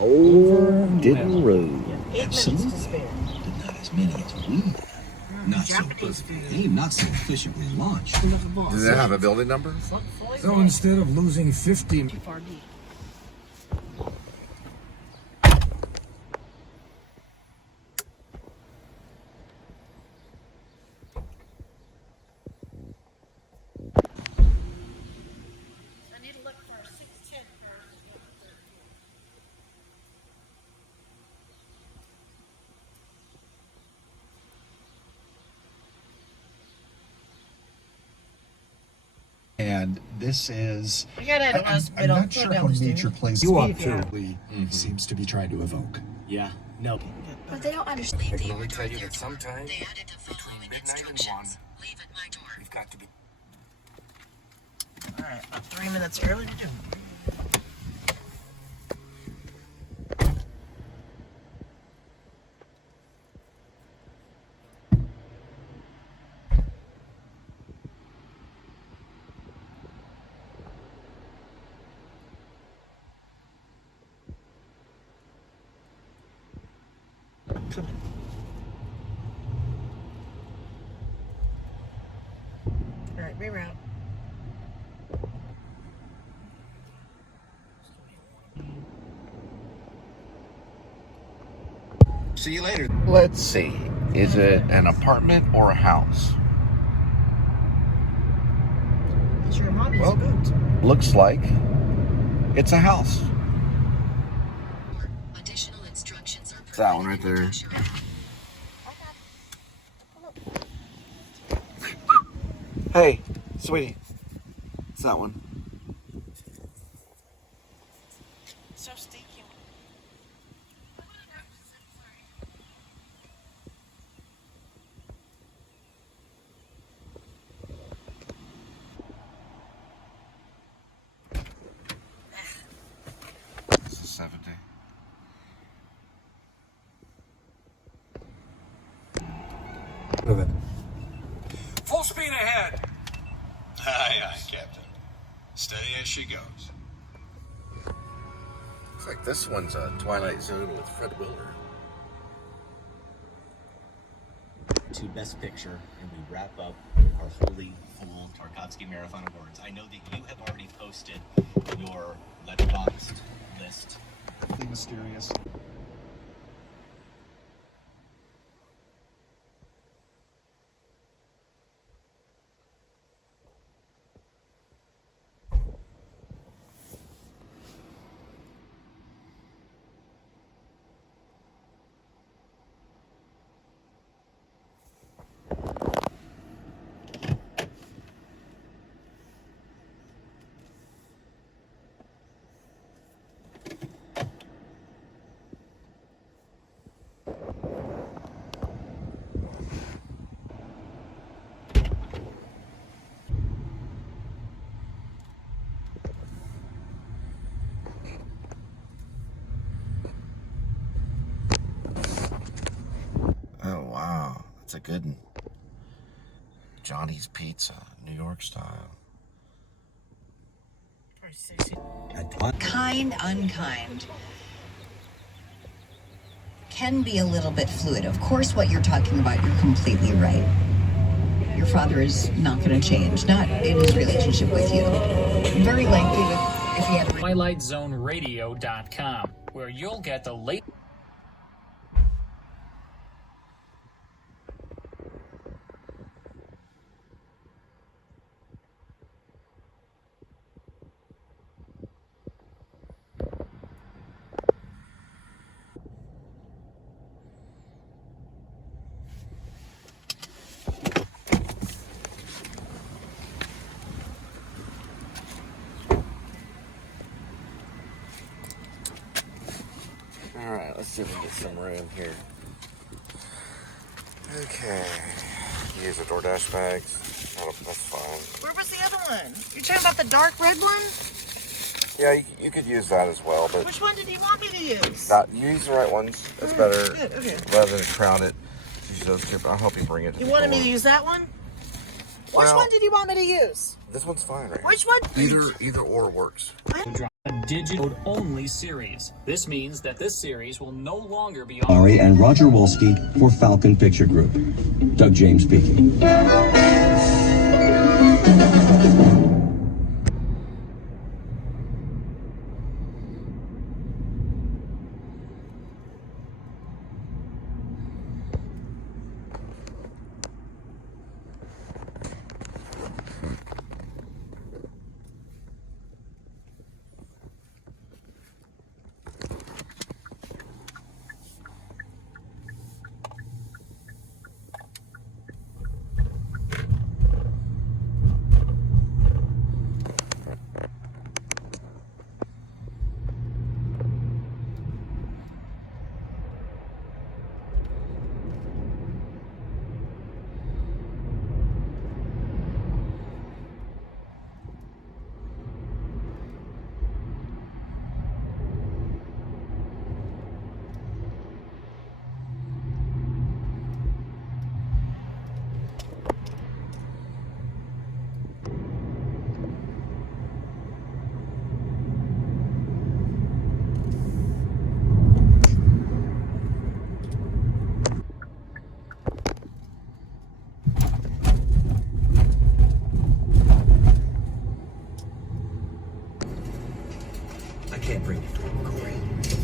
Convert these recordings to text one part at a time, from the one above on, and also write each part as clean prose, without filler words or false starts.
Old Denton Road. 8 minutes to spare. But not as many as we have. Not so efficiently launched. Does that have a building number? So instead of losing 50... Too far deep. I need to look for 610 first. And this is... I got it. I'm not sure how nature plays You up too. Seems to be trying to evoke. Yeah, no. But they don't understand. I can only tell you that sometimes between midnight and 1, we've got to be. Alright, I'm 3 minutes early to do. Alright, reroute. See you later. Let's see. Is it an apartment or a house? It's your mommy's boot. Looks like it's a house. Additional instructions are It's that one right there. Hey, sweetie. It's that one. So stinky. This is 70. Full speed ahead. Aye, aye, Captain. Steady as she goes. Looks like this one's a Twilight Zone with Fred Willard. To Best Picture, and we wrap up our Holy Fool Tarkovsky Marathon Awards. I know that you have already posted your Letterboxd list. Mysterious. Oh, wow. That's a good one. Johnny's Pizza, New York style. kind, unkind can be a little bit fluid. Of course, what you're talking about, you're completely right. Your father is not going to change, not in his relationship with you. Very likely if he had TwilightZoneRadio.com, where you'll get the latest. Alright, let's see if we can get some room here. Okay. Use the DoorDash bags. That's fine. Where was the other one? You're talking about the dark red one? Yeah, you could use that as well, but... Which one did you want me to use? You use the right ones. That's better. Good, okay. Rather than crowd it. Use those two, but I'll help you bring it to You the wanted me door. to use that one? Which one did you want me to use? This one's fine right Which one? here. Either or works. digital-only series. This means that this series will no longer be on... Ari and Roger Wolski for Falcon Picture Group. Doug James speaking.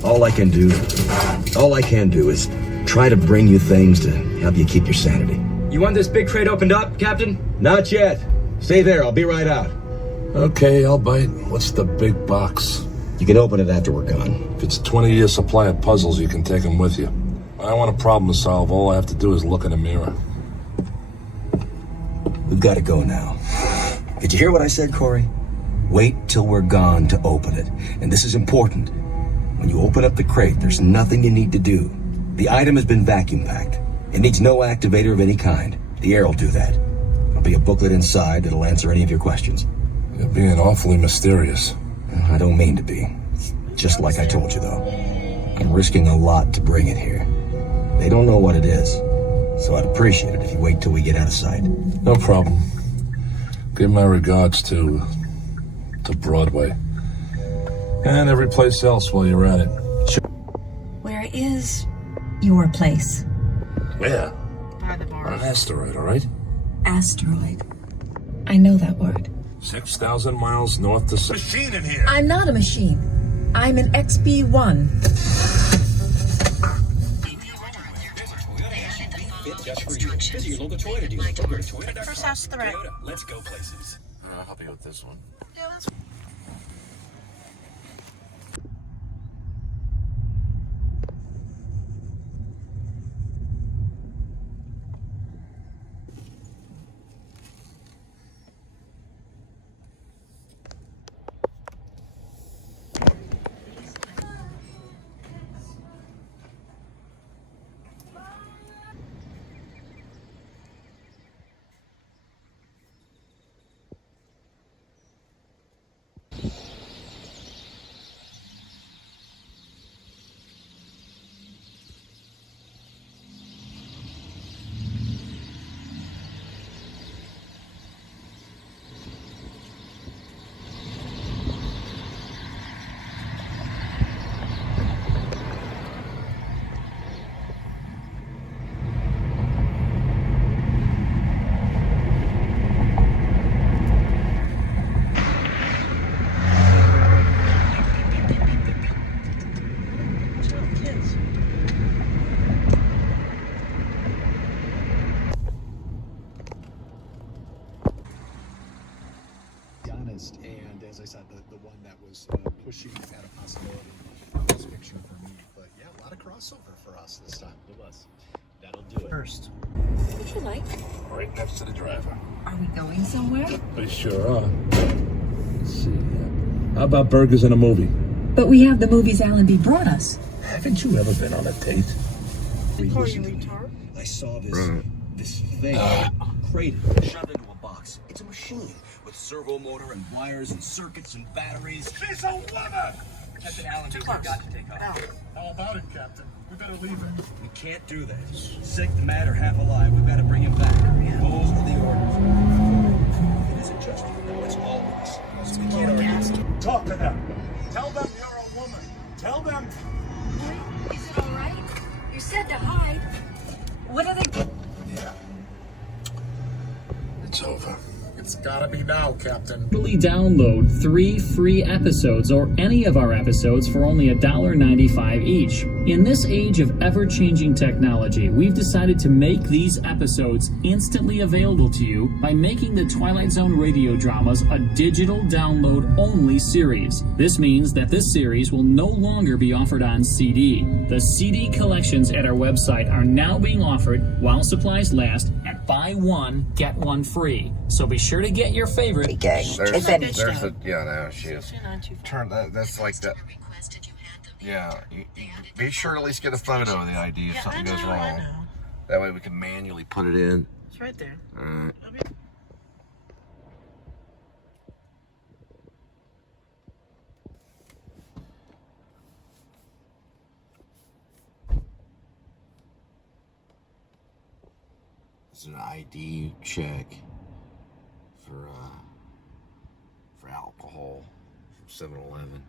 All I can do is try to bring you things to help you keep your sanity. You want this big crate opened up, Captain? Not yet. Stay there, I'll be right out. Okay, I'll bite. What's the big box? You can open it after we're gone. If it's a 20-year supply of puzzles, you can take them with you. When I want a problem to solve, all I have to do is look in a mirror. We've got to go now. Did you hear what I said, Corey? Wait till we're gone to open it. And this is important. When you open up the crate, there's nothing you need to do. The item has been vacuum packed. It needs no activator of any kind. The air will do that. There'll be a booklet inside that'll answer any of your questions. You're being awfully mysterious. I don't mean to be. Just like I told you, though. I'm risking a lot to bring it here. They don't know what it is, so I'd appreciate it if you wait till we get out of sight. No problem. Give my regards to Broadway. And every place else while you're at it. Sure. Where is your place? Where? By the On bar. an asteroid, all right? Asteroid. I know that word. 6,000 miles north to south. Machine in here. I'm not a machine. I'm an XB1. First house to the right. Let's go places. I'll help you with this one. Yeah, that's And as I said, the one that was pushing at a possibility was picture for me. But yeah, a lot of crossover for us this time. It was. That'll do it. first. Would you like? Right next to the driver. Are we going somewhere? We sure are. Let's see. How about burgers and a movie? But we have the movies Allenby brought us. Haven't you ever been on a date? Before you retard. I saw this thing crate shoved into a box. It's a machine with servo motor and wires and circuits and batteries. She's a woman! Captain Allenby's got to take off. How about it, Captain? We better leave it. We can't do that. Sick, mad, or half alive, we've got to bring him back. Those are the orders. It isn't just you, it's all of us. So we can't argue. Talk to them. Tell them you're a woman. Tell them. Is it all right? You said to hide. What are they? Yeah. It's over. It's gotta be now, Captain. Download 3 free episodes or any of our episodes for only $1.95 each. In this age of ever-changing technology, we've decided to make these episodes instantly available to you by making the Twilight Zone radio dramas a digital download-only series. This means that this series will no longer be offered on CD. The CD collections at our website are now being offered while supplies last at buy one, get one free. So be sure to get your favorite. There's a, yeah, no, she is. Turn that, that's like that. Yeah, you be sure to at least get a photo of the ID if something goes wrong. That way we can manually put it in. It's right there. All right. This is an ID check for alcohol from 7-Eleven.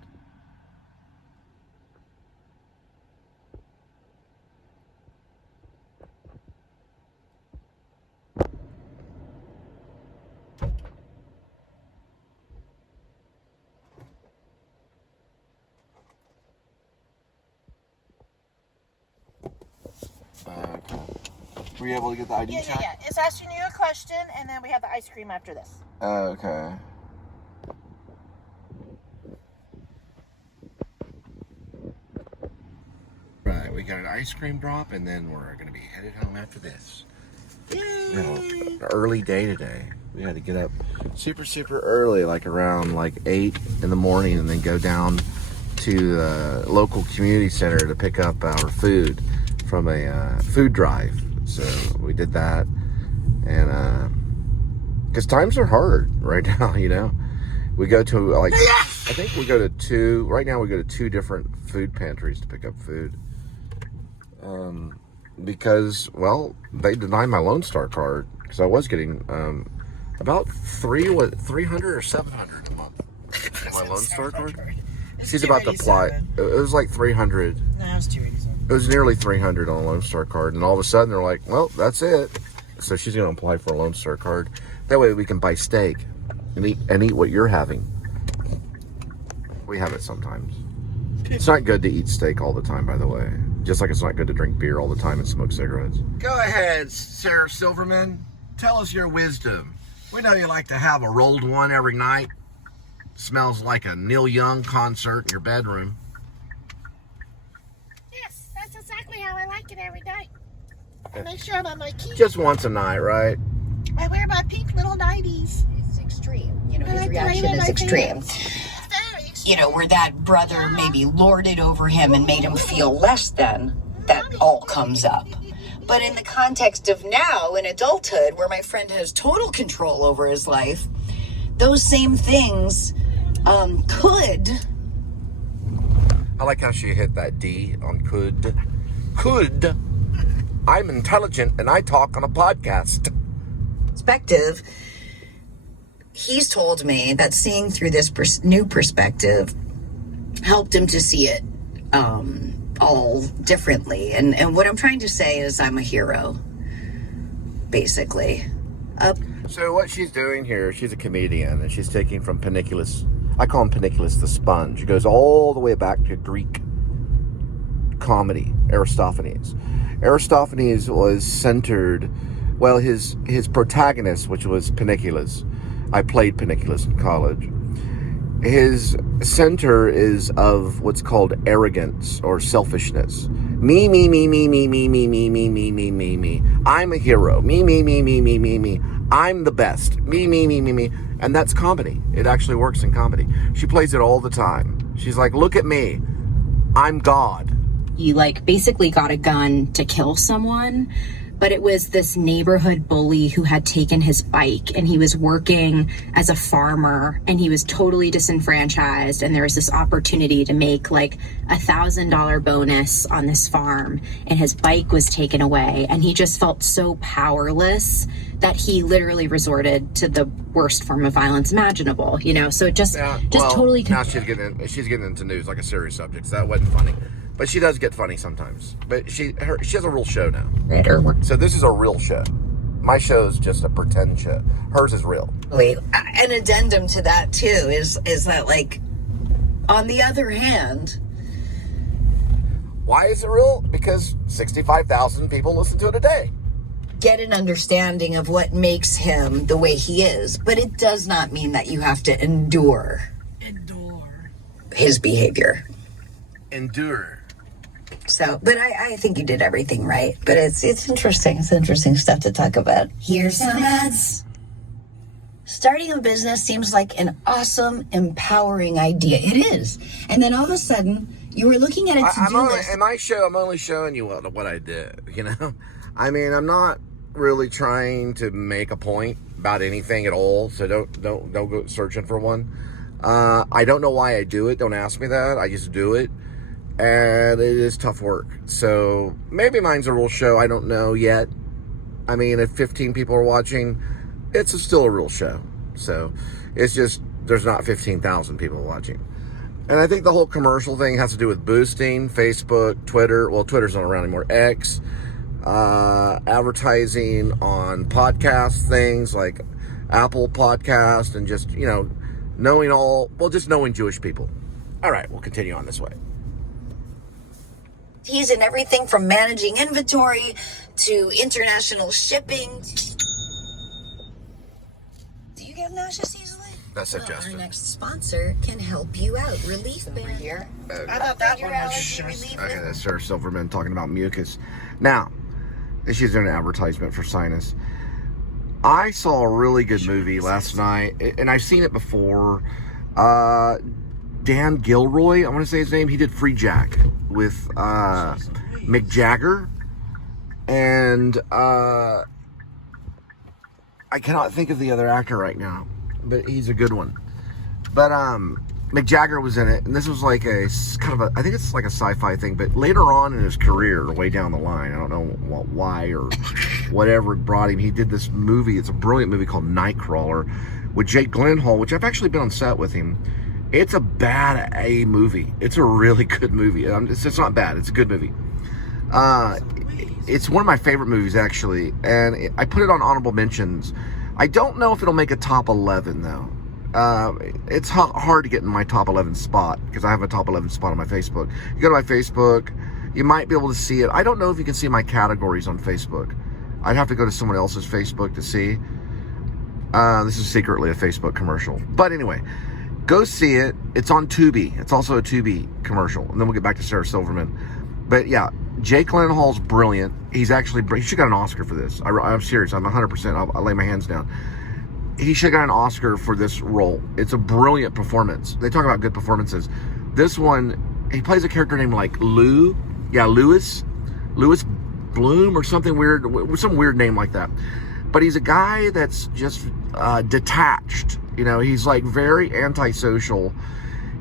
Were you able to get the ID check? Yeah. It's asking you a question, and then we have the ice cream after this. Okay. Right, we got an ice cream drop, and then we're going to be headed home after this. You know, an early day today. We had to get up super early, like around 8 in the morning, and then go down to the local community center to pick up our food from a food drive. So we did that, and because times are hard right now, you know. We go to I think we go to two. Right now we go to 2 different food pantries to pick up food. Because, well, they denied my Lone Star card because I was getting about 300 or 700 a month. My Lone Star card. She's about to apply. It was like 300. No, it was 287. It was nearly 300 on a Lone Star card, and all of a sudden they're like, well, that's it. So she's going to apply for a Lone Star card. That way we can buy steak and eat what you're having. We have it sometimes. It's not good to eat steak all the time, by the way. Just like it's not good to drink beer all the time and smoke cigarettes. Go ahead, Sara Silverman. Tell us your wisdom. We know you like to have a rolled one every night. Smells like a Neil Young concert in your bedroom. Yes, that's exactly how I like it every night. I make sure I'm on my keys. Just once a night, right? I wear my pink little 90s. It's extreme. You know, his reaction is extreme. You know, where that brother maybe lorded over him and made him feel less than, that all comes up. But in the context of now, in adulthood, where my friend has total control over his life, those same things could. I like how she hit that D on could. Could. I'm intelligent and I talk on a podcast. Perspective. He's told me that seeing through this new perspective helped him to see it all differently. And what I'm trying to say is I'm a hero, basically. So what she's doing here, she's a comedian, and she's taking from Paniculus. I call him Paniculus the sponge. He goes all the way back to Greek comedy, Aristophanes. Aristophanes was centered, well, his protagonist, which was Paniculus. I played Paniculus in college. His center is of what's called arrogance or selfishness. Me. I'm a hero. Me. I'm the best. Me. And that's comedy. It actually works in comedy. She plays it all the time. She's like, look at me. I'm God. You basically got a gun to kill someone, but it was this neighborhood bully who had taken his bike, and he was working as a farmer, and he was totally disenfranchised, and there was this opportunity to make like $1,000 bonus on this farm, and his bike was taken away, and he just felt so powerless that he literally resorted to the worst form of violence imaginable, you know. So it just totally. Now she's getting into news, like a serious subject. So that wasn't funny, but she does get funny sometimes. But she has a real show now. So this is a real show. My show is just a pretend show. Hers is real. An addendum to that too is that, like, on the other hand, why is it real? Because 65,000 people listen to it a day. Get an understanding of what makes him the way he is, but it does not mean that you have to endure his behavior. Endure. So, but I think you did everything right. But it's interesting. It's interesting stuff to talk about. Here's some ads. Starting a business seems like an awesome, empowering idea. It is. And then all of a sudden, you were looking at a to-do list. In my show, I'm only showing you what I did, you know? I mean, I'm not really trying to make a point about anything at all, so don't go searching for one. I don't know why I do it. Don't ask me that. I just do it, and it is tough work. So maybe mine's a real show. I don't know yet. I mean, if 15 people are watching, it's still a real show. So it's just there's not 15,000 people watching. And I think the whole commercial thing has to do with boosting Facebook, Twitter. Well, Twitter's not around anymore. X. Advertising on podcast things like Apple Podcast, and just, you know, knowing Jewish people. All right, we'll continue on this way. He's in everything from managing inventory to international shipping. Do you get nauseous easily? That's suggested. Our next sponsor can help you out. Relief Band here. I thought that one was Okay, that's Sara Silverman talking about mucus. Now, she's doing an advertisement for sinus. I saw a really good movie last night, and I've seen it before. Dan Gilroy, I want to say his name. He did Free Jack with Mick Jagger, and I cannot think of the other actor right now, but he's a good one. But Mick Jagger was in it, and this was like I think it's like a sci-fi thing, but later on in his career, way down the line, I don't know why or whatever brought him, he did this movie. It's a brilliant movie called Nightcrawler with Jake Gyllenhaal, which I've actually been on set with him. It's a bad A movie. It's a really good movie. It's not bad. It's a good movie. It's one of my favorite movies, actually, and I put it on honorable mentions. I don't know if it'll make a top 11, though. It's hard to get in my top 11 spot because I have a top 11 spot on my Facebook. You go to my Facebook, you might be able to see it. I don't know if you can see my categories on Facebook. I'd have to go to someone else's Facebook to see. This is secretly a Facebook commercial. But anyway, go see it. It's on Tubi. It's also a Tubi commercial. And then we'll get back to Sara Silverman. But yeah, Jake Gyllenhaal's brilliant. He should have got an Oscar for this. I'm serious. I'm 100%. I'll lay my hands down. He should have got an Oscar for this role. It's a brilliant performance. They talk about good performances. This one, he plays a character named like Louis Bloom or something weird, some weird name like that. But he's a guy that's just detached. You know, he's like very antisocial.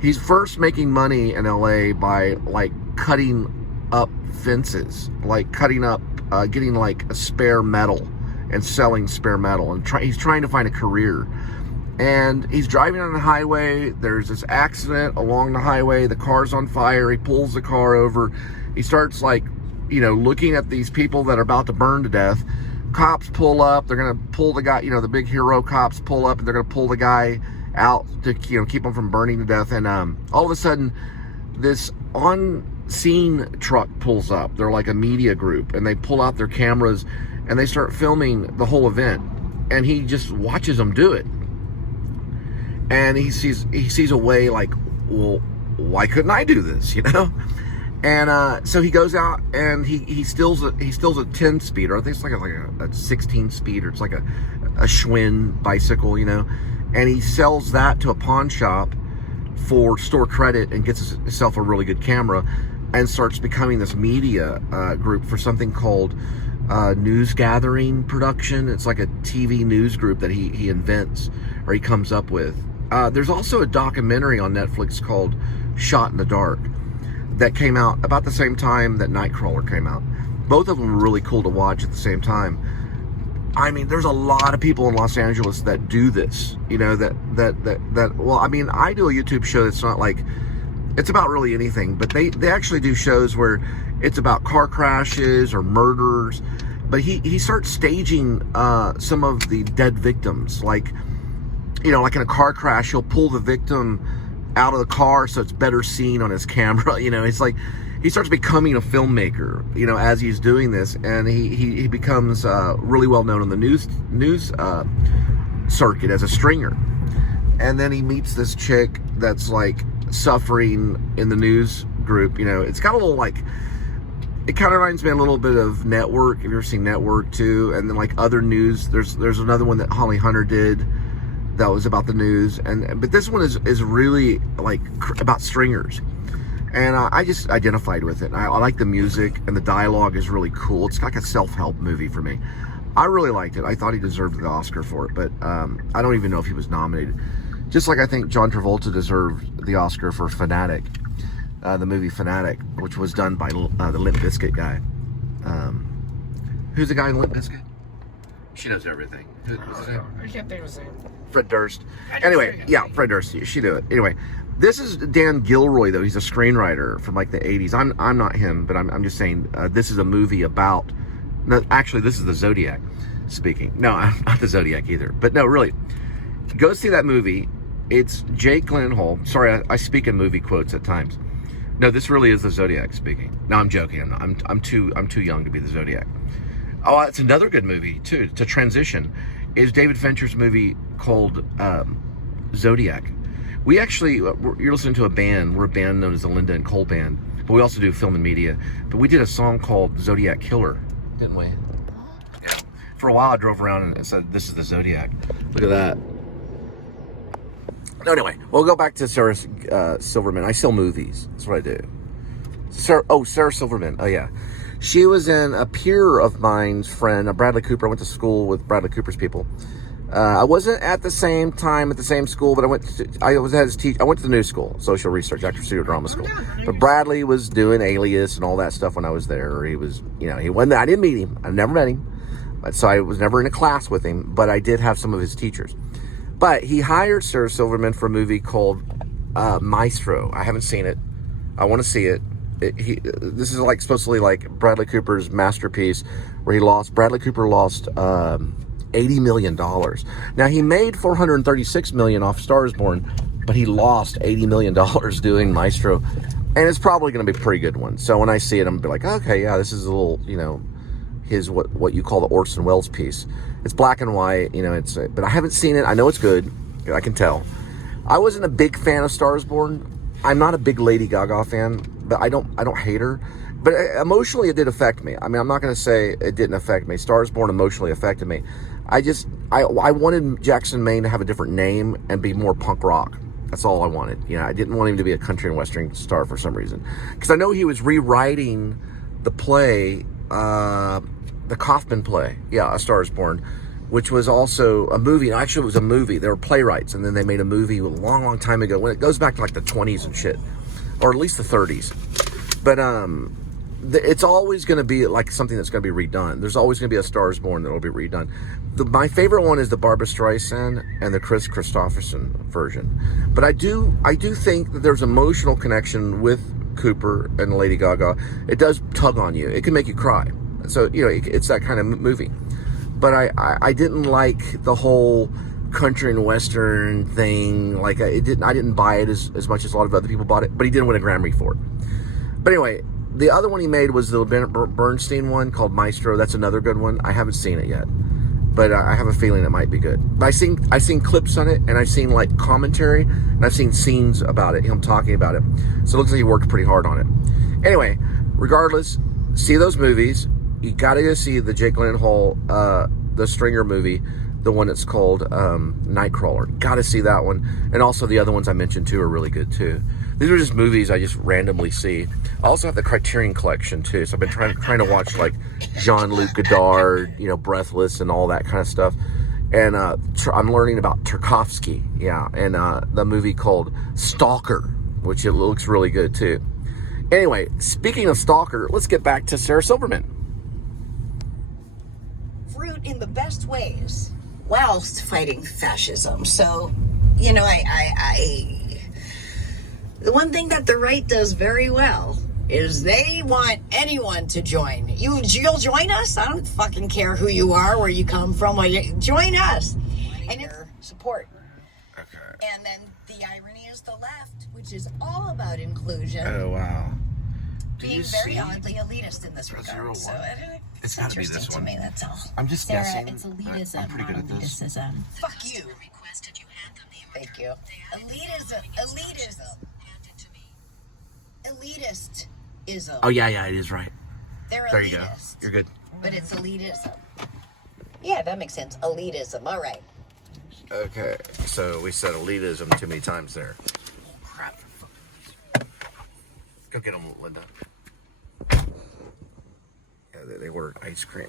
He's first making money in LA by like cutting up fences, like cutting up, getting like a spare metal and selling spare metal, and he's trying to find a career. And he's driving on the highway. There's this accident along the highway. The car's on fire. He pulls the car over. He starts like, you know, looking at these people that are about to burn to death. Cops pull up. They're going to pull the guy, you know, the big hero cops pull up, and they're going to pull the guy out to, you know, keep him from burning to death. And all of a sudden, this on-scene truck pulls up. They're like a media group, and they pull out their cameras, and they start filming the whole event. And he just watches them do it. And he sees a way like, well, why couldn't I do this, you know? And so he goes out and he steals a 10-speeder. I think it's like a 16-speeder. It's like a Schwinn bicycle, you know. And he sells that to a pawn shop for store credit and gets himself a really good camera, and starts becoming this media group for something called news gathering production. It's like a TV news group that he invents or he comes up with. There's also a documentary on Netflix called Shot in the Dark that came out about the same time that Nightcrawler came out. Both of them were really cool to watch at the same time. I mean, there's a lot of people in Los Angeles that do this, you know, well, I mean, I do a YouTube show that's not like, it's about really anything, but they actually do shows where it's about car crashes or murders, but he starts staging some of the dead victims, like, you know, like in a car crash, he'll pull the victim out of the car so it's better seen on his camera. You know, it's like he starts becoming a filmmaker, you know, as he's doing this, and he becomes really well known on the news circuit as a stringer. And then he meets this chick that's like suffering in the news group. You know, it's got a little like, it kind of reminds me a little bit of Network. Have you ever seen Network too? And then like other news, there's another one that Holly Hunter did that was about the news, but this one is really like about stringers, and I just identified with it. I like the music, and the dialogue is really cool. It's like a self-help movie for me. I really liked it. I thought he deserved the Oscar for it, but I don't even know if he was nominated. Just like I think John Travolta deserved the Oscar for Fanatic, the movie Fanatic, which was done by the Limp Bizkit guy. Who's the guy in Limp Bizkit? She knows everything. What's his name? I can't think of his name. Fred Durst. Anyway, yeah, Fred Durst. She knew it. Anyway, this is Dan Gilroy, though. He's a screenwriter from like the 80s. I'm not him, but I'm just saying this is a movie about. No, actually, this is the Zodiac speaking. No, I'm not the Zodiac either. But no, really, go see that movie. It's Jake Gyllenhaal. Sorry, I speak in movie quotes at times. No, this really is the Zodiac speaking. No, I'm joking. I'm too young to be the Zodiac. Oh, it's another good movie too. To transition, is David Fincher's movie called Zodiac. We actually, you're listening to a band. We're a band known as the Linda and Cole Band, but we also do film and media. But we did a song called Zodiac Killer, didn't we? Yeah. For a while, I drove around and said, "This is the Zodiac." Look at that. No, anyway, we'll go back to Sara Silverman. I sell movies. That's what I do. Sara Silverman. Oh yeah. She was in a peer of mine's friend, Bradley Cooper. I went to school with Bradley Cooper's people. I wasn't at the same time at the same school, but I went to the new school, social research, actor studio drama school. But Bradley was doing Alias and all that stuff when I was there. He was, you know, he wasn't. I didn't meet him. I never met him, so I was never in a class with him. But I did have some of his teachers. But he hired Sara Silverman for a movie called Maestro. I haven't seen it. I want to see it. This is like supposedly like Bradley Cooper's masterpiece, where Bradley Cooper lost $80 million. Now he made $436 million off Stars Born, but he lost $80 million doing Maestro, and it's probably going to be a pretty good one. So when I see it, I'm gonna be like, okay, yeah, this is a little, you know, his what you call the Orson Welles piece. It's black and white, you know. But I haven't seen it. I know it's good. I can tell. I wasn't a big fan of Stars Born. I'm not a big Lady Gaga fan, but I don't hate her. But emotionally, it did affect me. I mean, I'm not going to say it didn't affect me. Stars Born emotionally affected me. I wanted Jackson Maine to have a different name and be more punk rock. That's all I wanted. You know, I didn't want him to be a country and western star for some reason, because I know he was rewriting the play, the Kaufman play. Yeah, A Star Is Born, which was also a movie. Actually, it was a movie. They were playwrights, and then they made a movie a long, long time ago. When it goes back to like the 20s and shit, or at least the 30s. But it's always going to be like something that's going to be redone. There's always going to be A Star Is Born that will be redone. My favorite one is the Barbra Streisand and the Chris Christopherson version. But I do think that there's emotional connection with Cooper and Lady Gaga. It does tug on you. It can make you cry. So, you know, it's that kind of movie. But I didn't like the whole country and western thing. Like I didn't buy it as much as a lot of other people bought it. But he didn't win a Grammy for it. But anyway, the other one he made was the Bernstein one called Maestro. That's another good one. I haven't seen it yet, but I have a feeling it might be good. But I've seen clips on it, and I've seen like commentary, and I've seen scenes about it, him talking about it. So it looks like he worked pretty hard on it. Anyway, regardless, see those movies. You got to go see the Jake Gyllenhaal, the Stringer movie, the one that's called Nightcrawler. Got to see that one, and also the other ones I mentioned too are really good too. These are just movies I just randomly see. I also have the Criterion Collection too, so I've been trying to watch like Jean-Luc Godard, you know, Breathless and all that kind of stuff. And I'm learning about Tarkovsky, and the movie called Stalker, which it looks really good too. Anyway, speaking of Stalker, let's get back to Sara Silverman. Fruit in the best ways whilst fighting fascism. So, you know, the one thing that the right does very well is they want anyone to join. You'll join us? I don't fucking care who you are, where you come from. Join us. And your support. Okay. And then the irony is the left, which is all about inclusion. Oh, wow. Being very oddly elitist in this regard. So it's gotta be interesting this to one. me, that's all. I'm just Sarah, guessing. it's elitism. I'm pretty good at this. Elitism. Fuck you. Thank you. Elitism. Elitism. Oh, yeah, it is right. They're there elitist. you go. You're good. But it's elitism. Yeah, that makes sense. Elitism. All right. Okay, so we said elitism too many times there. Crap. Go get them, Linda. Yeah, they ordered ice cream.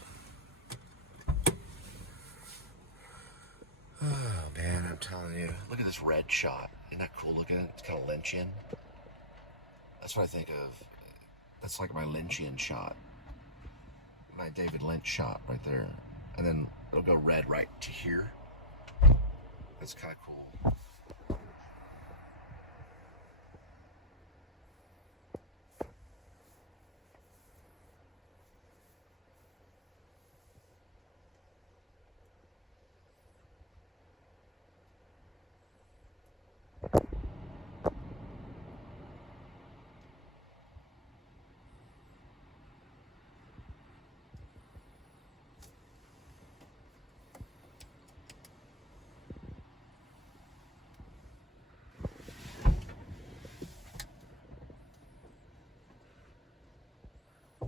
Oh, man, I'm telling you. Look at this red shot. Isn't that cool looking? It's kind of Lynchian. That's what I think of. That's like my Lynchian shot. My David Lynch shot right there. And then it'll go red right to here. That's kind of cool.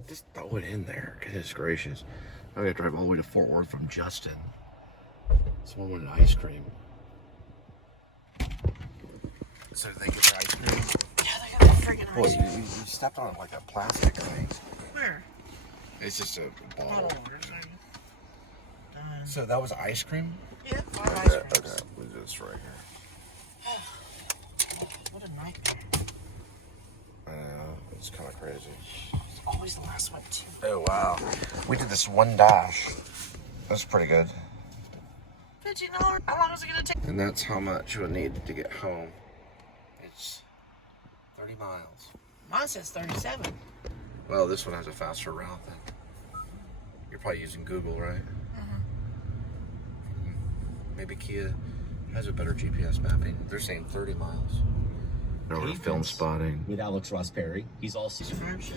Just throw it in there. Goodness gracious. I'm going to drive all the way to Fort Worth from Justin. Someone wanted ice cream. So they get the ice cream? Yeah, they got a friggin' Boy, ice cream. you stepped on it like a plastic thing. Where? It's just a ball. Bottle of water. So that was ice cream? Yeah, Okay, ice cream. okay. We'll do this right here. What a nightmare. I know. It's kind of crazy. Always the last one, too. Oh, wow. We did this one dash. That's pretty good. $15? How long is it going to take? And that's how much we'll need to get home. It's 30 miles. Mine says 37. Well, this one has a faster route then. You're probably using Google, right? Maybe Kia has a better GPS mapping. They're saying 30 miles. Over to film spotting. With Alex Ross Perry. He's also Subscribe show,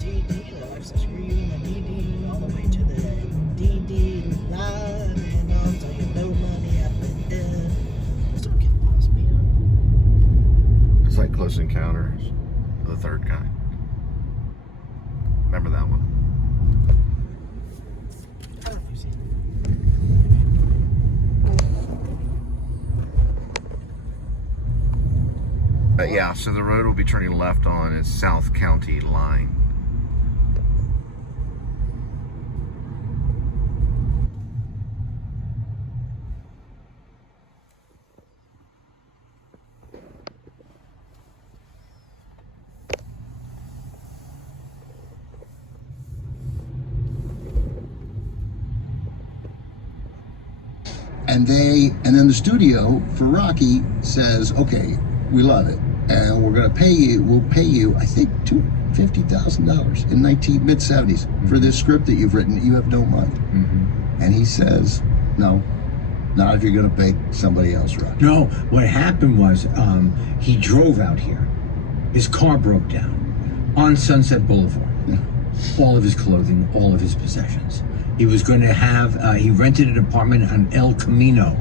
DD, the likes, the screen, the DD, all the way to the DD live, and I'll tell you no money up and down. Still getting lost, man. It's like Close Encounters, the third guy. Remember that one? I don't know if you've seen it. Yeah, so the road we'll be turning left on is South County line. And then the studio for Rocky says, okay, we love it, and we're going to pay you. We'll pay you, I think, $50,000 in mid-70s for this script that you've written that you have no money. And he says, no, not if you're going to pay somebody else, Rocky. No, what happened was he drove out here. His car broke down on Sunset Boulevard. All of his clothing, all of his possessions. He was going to have, he rented an apartment on El Camino,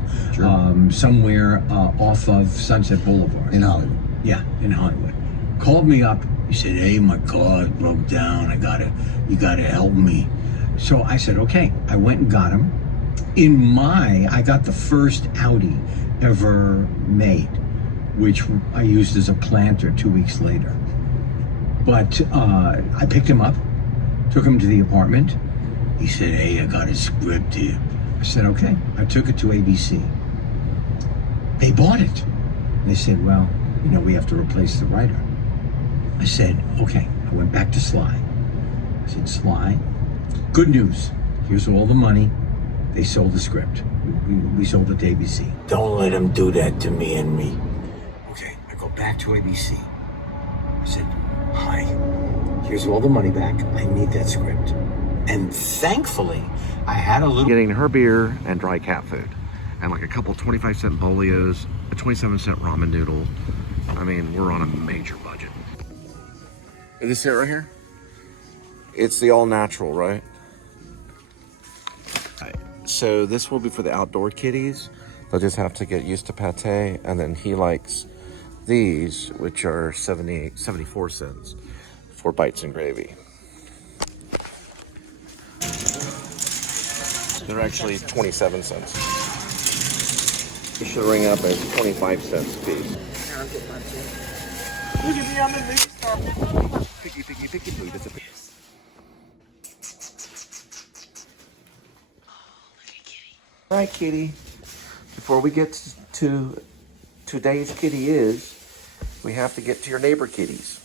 somewhere off of Sunset Boulevard. In Hollywood. Yeah, in Hollywood. Called me up. He said, hey, my car broke down. You gotta help me. So I said, okay. I went and got him. I got the first Audi ever made. which I used as a planter 2 weeks later. But I picked him up, took him to the apartment. He said, "Hey, I got a script here." I said, "Okay." I took it to ABC. They bought it. They said, "Well, you know, we have to replace the writer." I said, "Okay." I went back to Sly. I said, "Sly, good news. Here's all the money. They sold the script. We sold it to ABC." "Don't let them do that to me and me." Okay, I go back to ABC. I said, "Hi, here's all the money back. I need that script." And thankfully, I had a little... Getting her beer and dry cat food. And like a couple 25-cent Bolios, a 27-cent ramen noodle. I mean, we're on a major budget. Is this it right here? It's the all-natural, right? So this will be for the outdoor kitties. They'll just have to get used to pate, and then he likes these, which are 74 cents for bites and gravy. They're actually 27 cents. You should ring up as 25 cents a piece. Look at me, I'm a movie star. Picky, picky, picky, food. It's a picky. All right, kitty. Before we get to today's kitty is, we have to get to your neighbor kitties.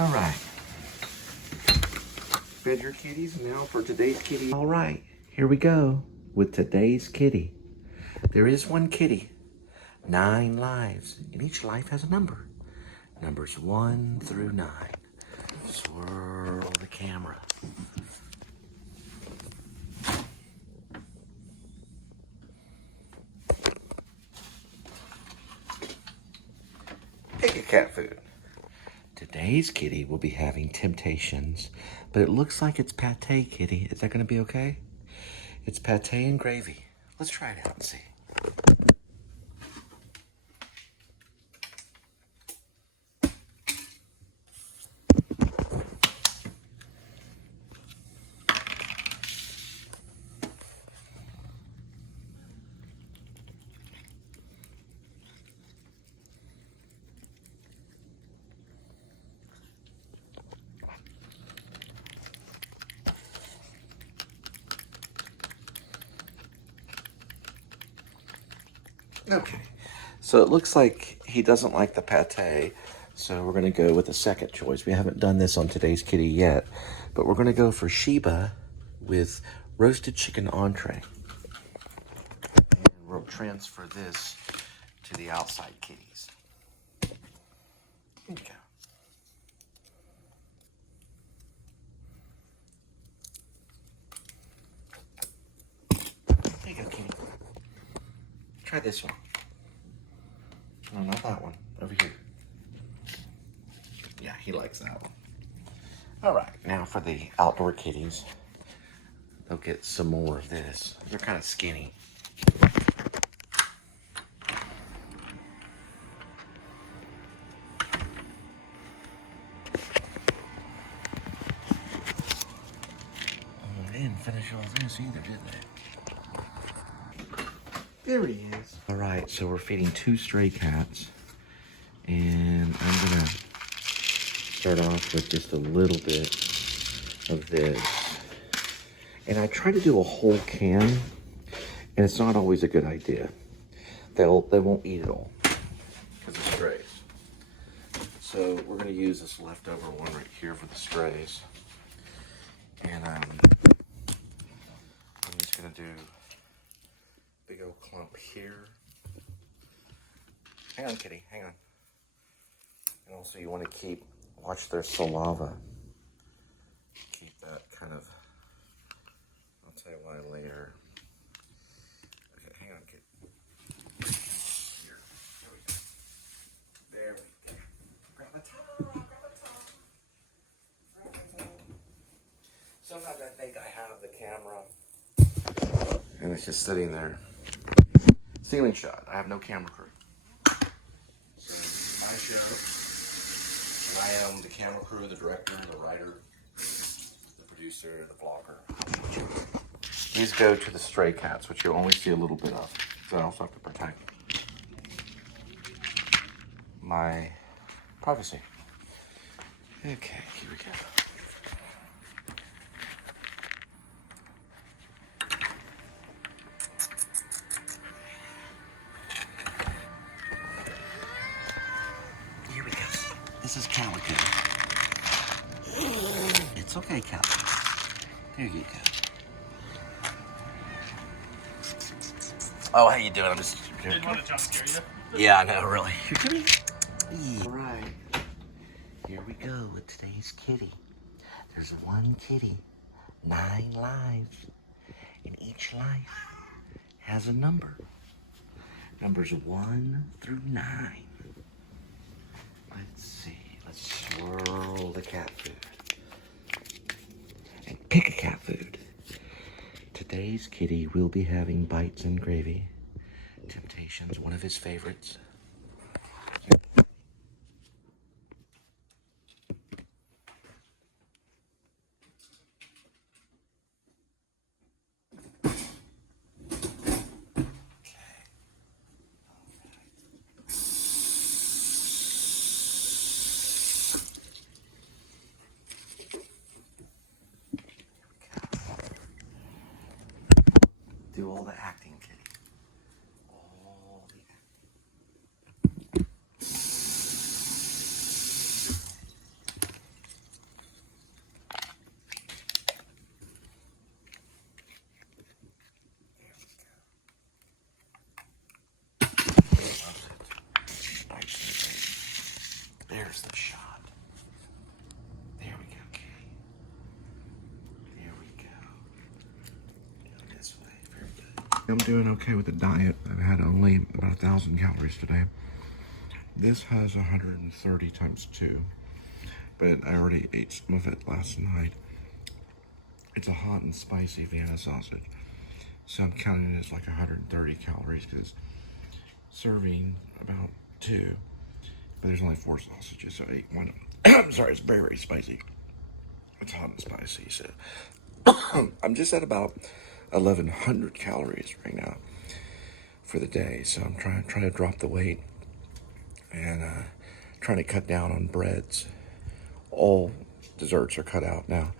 All right. Fed your kitties. Now for today's kitty. All right, here we go with today's kitty. There is one kitty. 9 lives, and each life has a number. Numbers 1 through 9. Swirl the camera. Take a cat food. Today's kitty will be having temptations, but it looks like it's pate, kitty. Is that going to be okay? It's pate and gravy. Let's try it out and see. Okay, so it looks like he doesn't like the pate, so we're going to go with a second choice. We haven't done this on today's kitty yet, but we're going to go for Sheba with roasted chicken entree. And we'll transfer this to the outside kitties. Here you go. There you go, kitty. Try this one. No, not that one. Over here. Yeah, he likes that one. All right, now for the outdoor kitties. They'll get some more of this. They're kind of skinny. Oh, they didn't finish all this either, did they? There he is. All right, so we're feeding 2 stray cats. And I'm gonna start off with just a little bit of this. And I try to do a whole can, and it's not always a good idea. They won't eat it all because of strays. So we're gonna use this leftover one right here for the strays. And I'm just gonna do big old clump here. Hang on, kitty, hang on. And also you want to watch their saliva. Keep that kind of, I'll tell you why later. Okay, hang on, kid. Here, there we go. There we go. Grab a towel, grab a towel. Sometimes I think I have the camera and it's just sitting there. Ceiling shot. I have no camera crew. So this is my show. I am the camera crew, the director, the writer, the producer, the vlogger. These go to the stray cats, which you only see a little bit of. So I also have to protect my privacy. Okay, here we go. Here we go. This is Calico. It's okay, Calico. There you go. Oh, how you doing? I'm just... Didn't want to jump scare you? Yeah, I know, really. All right. Here we go with today's kitty. There's one kitty, 9 lives, and each life has a number. Numbers 1 through 9. Let's see. Let's swirl the cat food. And pick a cat food. Today's kitty will be having bites and gravy. Temptations, one of his favorites. Do all the acting, kitty. All the There's the shot. There we go, kitty. There we go. Down this way. Very good. I'm doing okay with the diet. I've had only about 1,000 calories today. This has 130 times 2, but I already ate some of it last night. It's a hot and spicy Vienna sausage, so I'm counting it as like 130 calories because serving about 2, but there's only 4 sausages, so 8. Why not? I'm sorry, it's very, very spicy. It's hot and spicy, so I'm just at about 1,100 calories right now for the day, so I'm trying to drop the weight and trying to cut down on breads. All desserts are cut out now,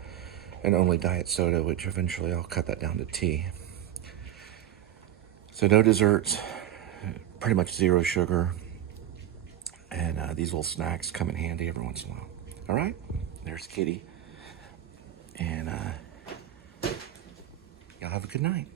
and only diet soda, which eventually I'll cut that down to tea. So no desserts, pretty much 0 sugar, and these little snacks come in handy every once in a while. All right, there's Kitty, and y'all have a good night.